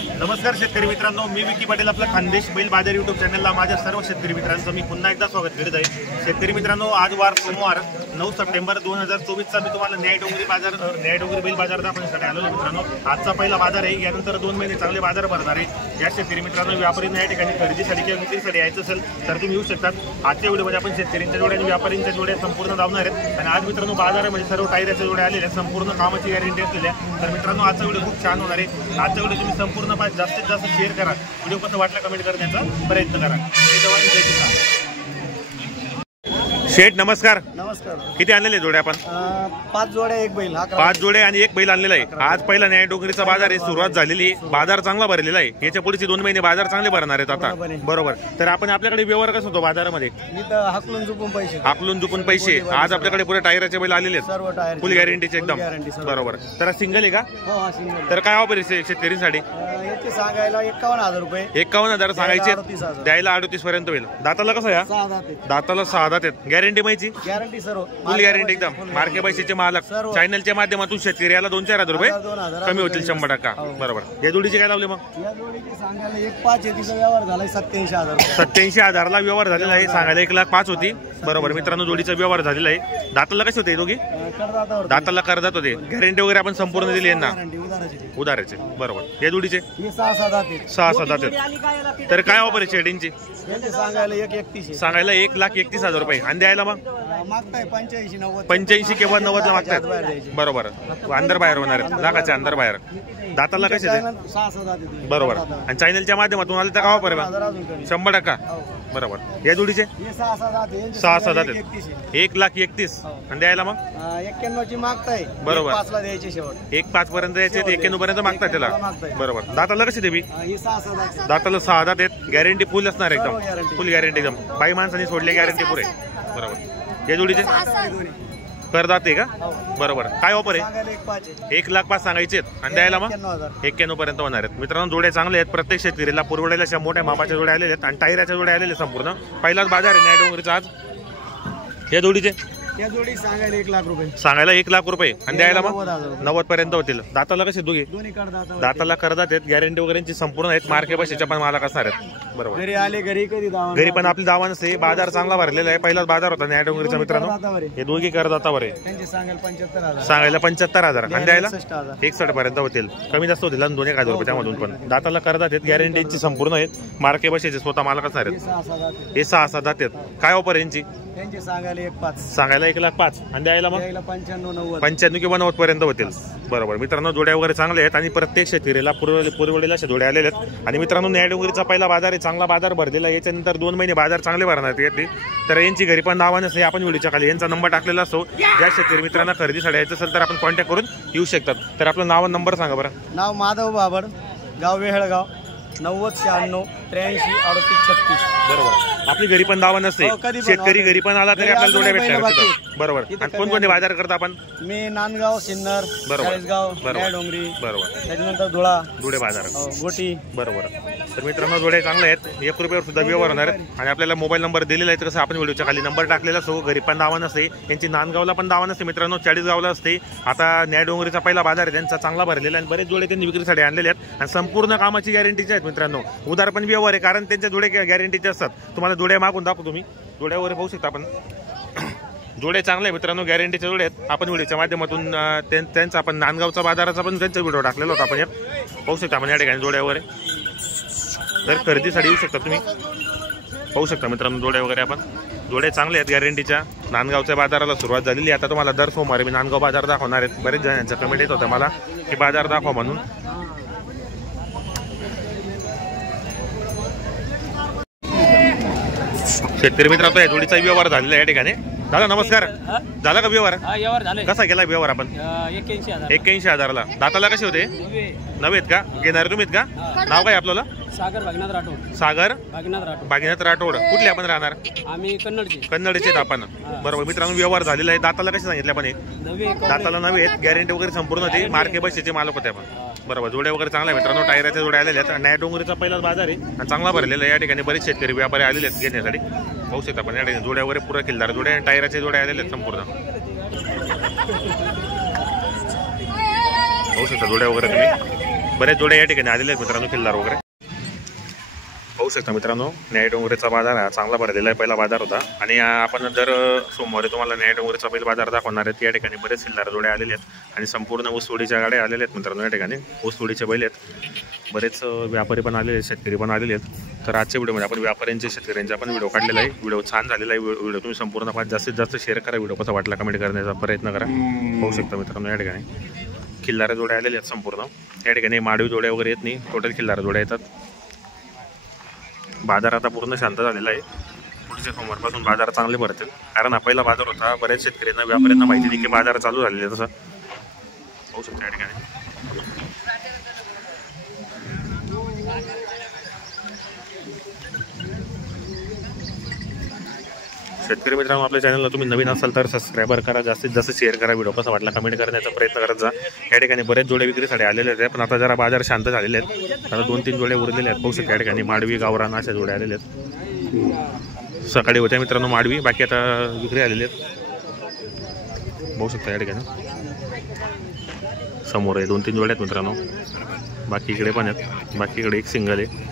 नमस्कार शेतकरी मित्रांनो, मी विकी पाटील आपला खानदेश बैल बाजार यूट्यूब चॅनलला माझ्या सर्व शेतकरी मित्रांचं मी पुन्हा एकदा स्वागत करीत आहे। शेतकरी मित्रांनो, आज वार सोमवार 9 सप्टेंबर 2024 चा मी तुम्हाला न्याय डोंगरी बैल बाजार दाखवण्यासाठी आलो मित्रांनो। आजचा पहिला बाजार आहे, यानंतर 2 महिने चांगले बाजार भरणार आहे। ज्या शेतकरी मित्रांनो व्यापारी या ठिकाणी खरेदीसाठी किंवा विक्रीसाठी यायचं असेल तर तुम्ही येऊ शकतात। आजच्या व्हिडिओमध्ये आपण शेतकऱ्यांच्या जोड्या आणि व्यापाऱ्यांच्या जोड्या संपूर्ण धावणार आहेत आणि आज मित्रांनो बाजारामध्ये सर्व टायराच्या जोड्या आलेल्या संपूर्ण कामाची गॅरंटी असलेल्या। तर मित्रांनो आजचा व्हिडिओ खूप छान होणार आहे। आजचा व्हिडिओ तुम्ही संपूर्ण जास्तीत जास्त शेअर करा, व्हिडिओ कसं वाटलं कमेंट करण्याचा प्रयत्न करा। शेठ नमस्कार। नमस्कार। किती आणलेले जोडे आपण? 5 जोड्या, एक बैल। 5 जोडे आणि एक बैल आणलेला आहे। आज पहिला न्याय डोंगरीचा बाजार आहे, सुरुवात झालेली आहे, बाजार चांगला भरलेला आहे। याच्या पुढचे 2 महिने बाजार चांगले भरणार आहेत आता, बरोबर। तर आपण आपल्याकडे व्यवहार कसं होतो बाजारामध्ये? हाकलून झुपून पैसे। आज आपल्याकडे पुरे टायराचे बैल आलेले आहेत, फुल गॅरंटीचे एकदम, बरोबर। तर सिंगल आहे का? हो सिंगल। तर काय ऑफर आहे शेतकऱ्यांसाठी? याचे सांगायला 51,000 रुपये। 51,000 सांगायचे, द्यायला 38 पर्यंत होईल। दाताला कसं या? दाताला 6 दात आहेत। गॅरंटी माहिती? गॅरंटी सर्व फुल गॅरंटी एकदम। मार्के पैशाचे मालक चॅनलच्या माध्यमातून शेतकऱ्याला 2-4 रुपये कमी होतील 100%, बरोबर। या जोडीचे काय लावले मग? या जोडीचे सांगायला 1,500 आहे, तिचा व्यवहार झाला 87,000। 87,000 ला व्यवहार झालेला आहे, सांगायला 1,05,000 होती, बरोबर मित्रांनो। जोडीचा व्यवहार झालेला आहे। दाताला कसे होते दोघी? दाताला करदात होते। गॅरंटी वगैरे आपण संपूर्ण दिली यांना, उदाराचे, बरोबर। या जोडीचे 6 दात आहेत। तर काय ऑफर आहे शेडिंगची? सांगायला 1,31,000 सांगायला 1,31,000 रुपये आणि द्यायला मग मागताय 85-90 85 किंवा 90 ला मागतायत, बरोबर। अंदर बाहेर होणार आहे, लाखाच्या अंदर बाहेर। दाताला कसे ते? 6 दात, बरोबर। आणि चॅनलच्या माध्यमातून आले तर काय ऑफर आहे? 100%, बरोबर। या जोडीचे 6 दात आहेत, 1,31,000 आणि द्यायला मग 91 ची मागताय, बरोबर। 5 ला द्यायचे शेवट, 1,05,000 पर्यंत द्यायचे, 91 पर्यंत मागताय त्याला, बरोबर। दाताला कशी देवी? 6 दात। दाताला 6 दात आहेत, गॅरंटी फुल असणार एकदम, फुल गॅरंटी एकदम। बाई माणसाने सोडले गॅरंटी पुरे, बरोबर। या जोडीचे करदात आहे का? बरोबर। काय ऑफर आहे? 1,05,000 सांगायचे आणि द्यायला मग 91 पर्यंत होणार आहेत। मित्रांनो जोड्या चांगले आहेत, प्रत्येक शेतकरीला पुरवडेला अशा मोठ्या मापाच्या जोड्या आलेल्या आहेत आणि टायराच्या जोड्या आलेल्या संपूर्ण। पहिलाच बाजार आहे न्याय डोंगरीचा आज। या जोडीचे या जोडी सांगायला 1,00,000 रुपये, सांगायला 1,00,000 रुपये आणि द्यायला मग 90 पर्यंत होतील। दाताला कसे दोघे? दाताला करदात आहेत, गॅरंटी वगैरेची संपूर्ण आहेत, मार्के बसेच्या पण मालक असणार आहेत, बरोबर। घरी आले, घरी पण आपली दावा नसते, बाजार चांगला भरलेला आहे। पहिलाच बाजार होता न्याय डोंगरीचा मित्रांनो। हे दोघी करदातावर आहे, सांगायला 75,000 आणि द्यायला 61 पर्यंत होतील, कमी जास्त होतील 2-1,000 रुपये त्यामधून पण। दाताला करदात आहेत, गॅरंटीची संपूर्ण आहेत, मार्के बसेचे स्वतः मालक असणार आहेत। हे 6 दात आहेत। काय ऑफर यांची? सांगायला 1,05,000 सांगायला 1,05,000 आणि द्यायला मग 95 किंवा 90 पर्यंत होतील, बरोबर। मित्रांनो जोड्या वगैरे चांगले आहेत आणि प्रत्येक शेतकरीला पुरवडेला अशा जोड्या आलेल्या आहेत। आणि मित्रांनो न्याय डोंगरीचा पहिला बाजार आहे, चांगला बाजार भरलेला आहे। याच्यानंतर 2 महिने बाजार चांगले भरणार येते। तर यांची घरी पण नावा नसते, आपण व्हिडिओच्या खाली यांचा नंबर टाकलेला असतो। ज्या शेतकरी मित्रांना खरेदीसाठी यायचं असेल तर आपण कॉन्टॅक्ट करून येऊ शकतात। तर आपलं नाव आणि नंबर सांगा बरं। नाव माधव बाबड, गाव वेहळगाव, 90 96 38 36, बरोबर। आपली घरी पण दावा नसते, शेतकरी घरी पण आला तरी आपल्याला जोड्या भेटणार, बरोबर। आणि कोणकोणते बाजार करता आपण? मी नांदगाव, सिन्नर, चाळीसगाव, डोंगरी, बरोबर। त्याच्यानंतर धुळे बाजार, गोटी, बरोबर। तर मित्रांनो जोड्या चांगले आहेत, 1 रुपयावर सुद्धा व्यवहार होणार आणि आपल्याला मोबाईल नंबर दिलेला आहे, तसं आपण व्हिडिओच्या खाली नंबर टाकलेला असतो। घरी पण दावा नसते, यांची नांदगावला पण दावा नसते मित्रांनो, 40 गावला असते। आता न्याय डोंगरीचा पहिला बाजार आहे त्यांचा चांगला भरलेला आणि बरेच जोडे त्यांनी विक्रीसाठी आणलेले आहेत आणि संपूर्ण कामाची गॅरंटीचे आहेत मित्रांनो। उदार पण व्यवहार आहे, कारण त्यांच्या जोडे गॅरंटीचे असतात। तुम्हाला जोड्या मागून दाखवू, तुम्ही जोड्यावर पाहू शकता आपण। जोडे चांगले आहे मित्रांनो, गॅरंटीचे जोडे आहेत। आपण व्हिडिओच्या माध्यमातून त्यांचा आपण नांदगावचा बाजाराचा पण त्यांचा व्हिडिओ टाकलेला होता, आपण यात पाहू शकता आपण या ठिकाणी जोड्यावर। तर खरेदीसाठी येऊ शकता तुम्ही, पाहू शकता मित्रांनो जोड्या वगैरे आपण। जोडे चांगले आहेत गॅरंटीच्या। नांदगावच्या बाजाराला सुरुवात झालेली आहे, आता तुम्हाला दर सोमवारी मी नांदगाव बाजार दाखवणार आहेत। बरेच जणांचा कमेंट येत होता मला की बाजार दाखवा म्हणून। शेतकरी मित्रांनो जोडीचा व्यवहार झालेला या ठिकाणी। दादा नमस्कार, झाला का व्यवहार? कसा केला व्यवहार आपण? 81,000 ला। दाताला कसे होते? नवेत का? घेणार तुम्हीत का? नाव काय आपल्याला? सागर भागनाथ राठोड। सागर भागनाथ राठोड। कुठले आपण राहणार? आम्ही कन्नडचे आपण, बरोबर। मित्रांनो व्यवहार झालेला आहे। दाताला कसे सांगितले आपण? दाताला नवे आहेत, गॅरंटी वगैरे संपूर्ण होती, मार्के बसेचे मालक होते आपण, बरोबर। जोड्या वगैरे चांगल्या मित्रांनो, टायराच्या जोड्या आलेल्या आहेत। न्याय डोंगरीचा पहिलाच बाजार आहे आणि चांगला भरलेला आहे। या ठिकाणी बरेच शेतकरी व्यापारी आलेले आहेत घेण्यासाठी, पाहू शकता आपण। या ठिकाणी जोड्या वगैरे पुरा किल्लार जोड्या, टायराच्या जोड्या आलेल्या आहेत संपूर्ण, पाहू शकता जोड्या वगैरे तुम्ही। बरेच जोड्या या ठिकाणी आलेले आहेत मित्रांनो खिल्लार वगैरे पाहू शकता मित्रांनो. न्याय डोंगरेचा बाजार हा चांगला भरलेला आहे, पहिला बाजार होता. आणि आपण जर सोमवारी तुम्हाला न्याय डोंगरेचा पहिला बाजार दाखवणार आहेत. या ठिकाणी बरेच खिल्लार जोड्या आलेले आहेत आणि संपूर्ण ऊसतोडीच्या गाड्या आलेल्या आहेत मित्रांनो. या ठिकाणी ऊसतोडीचे बैल आहेत, बरेच व्यापारी पण आलेले आहेत, शेतकरी पण आलेले आहेत. तर आजच्या व्हिडिओमध्ये आपण व्यापाऱ्यांचे शेतकऱ्यांचा आपण व्हिडिओ काढलेला आहे. व्हिडिओ छान झालेला आहे. व्हिडिओ तुम्ही संपूर्ण पाहत जास्तीत जास्त शेअर करा. व्हिडिओ कसा वाटला कमेंट करण्याचा प्रयत्न करा. पाहू शकता मित्रांनो या ठिकाणी खिल्लार जोड्या आलेले आहेत संपूर्ण. या ठिकाणी माडवी जोड्या वगैरे येत नाही, टोटल खिल्लार जोड्या येतात. बाजार आता पूर्ण शांत झालेला आहे. पुढच्या सोमवारपासून बाजार चांगले भरतील, कारण हा पहिला बाजार होता. बऱ्याच शेतकऱ्यांना व्यापाऱ्यांना माहिती नाही की बाजार चालू झालेले आहे. तसं पाहू शकता या ठिकाणी शेतकरी मित्रांनो, आपल्या चॅनलला तुम्ही नवीन असाल तर सबस्क्राईबर करा, जास्तीत जास्त शेअर करा. व्हिडिओ कसा वाटला कमेंट करण्याचा प्रयत्न करत जा. या ठिकाणी बरेच जोडे विक्रीसाठी आलेले आहेत, पण आता जरा बाजार शांत झालेले आहेत. आता 2-3 जोडे उरलेले आहेत. पाहू शकता या ठिकाणी माडवी गावरान अशा जोडे आलेले आहेत. सकाळी होत्या मित्रांनो माडवी, बाकी आता विक्री आलेले आहेत. पाहू शकता या ठिकाणी समोर आहे 2-3 जोड्या आहेत मित्रांनो. बाकी इकडे पण आहेत, बाकी इकडे एक सिंगल आहे.